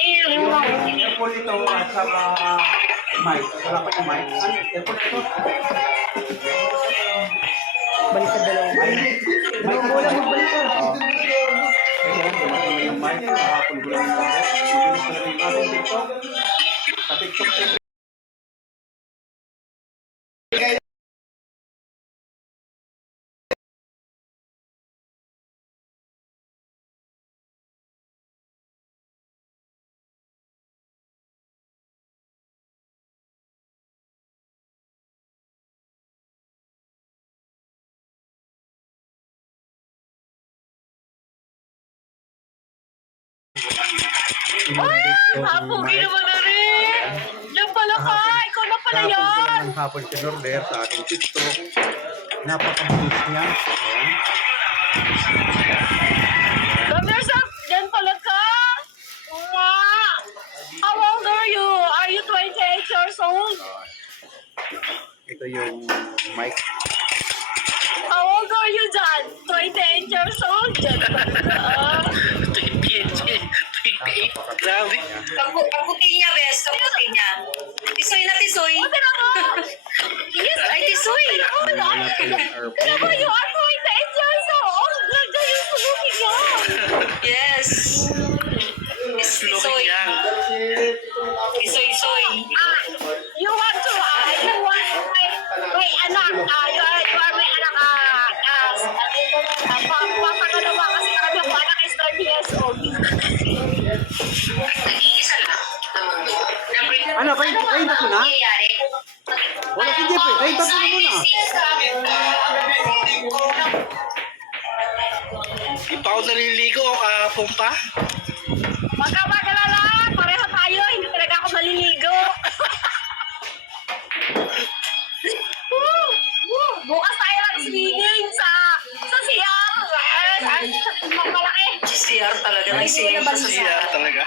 Airport ito at saka mic. Wala pa yung mic. Airport ito. Baliktad dalawang mic. Mic ko lang magbaliktad. Yung mic. Kahapon ko lang yung mic. Bilis ko lang yung ating TikTok. Sa TikTok. Ay, Hapugi naman na rin. Yan pala ka. Ikaw na pala Kahapon ko lang yan. ng hapon si Norbert sa ating TikTok. Napakabilis niya. Ayan. Ramir, yan pala ka. Nga. How old are you? Are you 28 years old? Ito yung mic. How old are you, John? 28 years old? John. 28. Grabe. Pagputi niya, bes. Pagputi niya. Tisoy na tisoy. O, tira mo. Yes, Ay, tisoy. Tira mo, you are 28 years old. Ganda yung sulukin niya. Yes. Tisoy. Tisoy-soy. You want to, wait, anak, you are my anak, papangalawa kasi kami ang anak is 30 years old. Isa lang. Ano, kayo tatlo na? Nangyayari. Wala si Jeff eh. Kayo tatlo na muna. Di pa ako naliligo. Kahapon pa. Huwag ka magalala, pareho tayo, hindi talaga ako maliligo. Bukas tayo mag-swimming sa siyang. Malaki. CR talaga. Nagsingin pa sa CR. Siya talaga.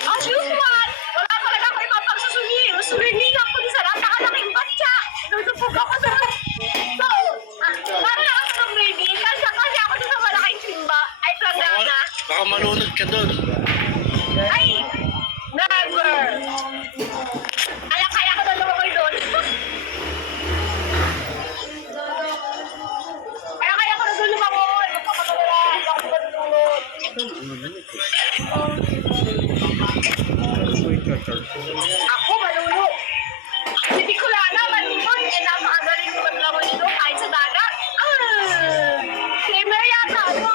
As usual, wala talaga ako ibang pagsuswimming. Swimming ako din sa napakalaking batya. Nusupog ako sa... So, para lang ako ng baby. Kasi ako din sa malaking simba. Ay, plangana. Baka malunod ka doon. Ay, never. Kaya ko na lumakoy doon. Kaya ko na doon lumakoy. Magpapagawala. Ako ba doon? Ako, malulog. Hindi ko lana, malulog. Eh, napakagaling naman lang ako dito kahit sa dagat. Swimmer yata ako.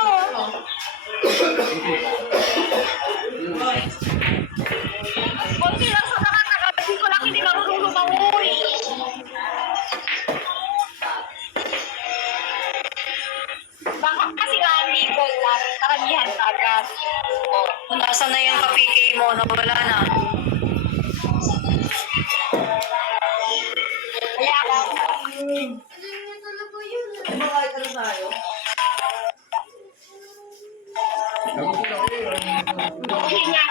Kunti lang sa nakatagal. Hindi ko lang hindi marunong lumangoy. Baka kasi nga hindi ko lang. Karamihan agad. Kung nasa na yung kapikay mo, nawala na. Kaya ako. Hindi nga.